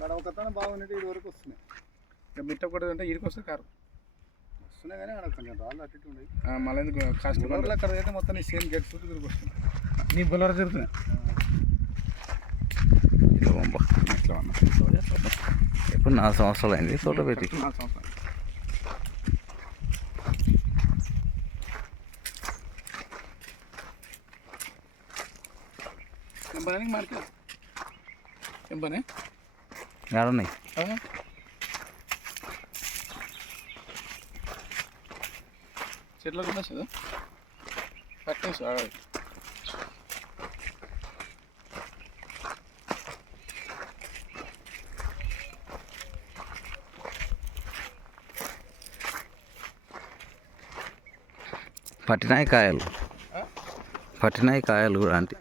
ఇక్కడ ఒకతన బాగున్నట్టు ఇటు వరకు వస్తున్నాయి. ఇక మిట్ట కూడా అంటే ఇడికి వస్తే కారు వస్తున్నాయి కానీ అక్కడ కొంచెం రాళ్ళు అటు ఇటు ఉన్నాయి. మళ్ళీ ఎందుకు కాస్ట్ బొలవర్లు అక్కడ అయితే మొత్తం నీ సేమ్ గేట్ చుట్టూ తిరిగి వస్తున్నాయి. నీ బొలవర్ తిరుగుతున్నాయి ఇట్లా ఉన్నా ఇప్పుడు 4 సంవత్సరాలు అయింది తోట పెట్టి. 4 సంవత్సరాలు. ఎంపనానికి మార్కెట్ ఎంపనే ఏడున్నాయి చెట్ల కూడా వస్తుందా కట్టేసి ఆడాలి. పట్టినాయి కాయలు కూడా అంటే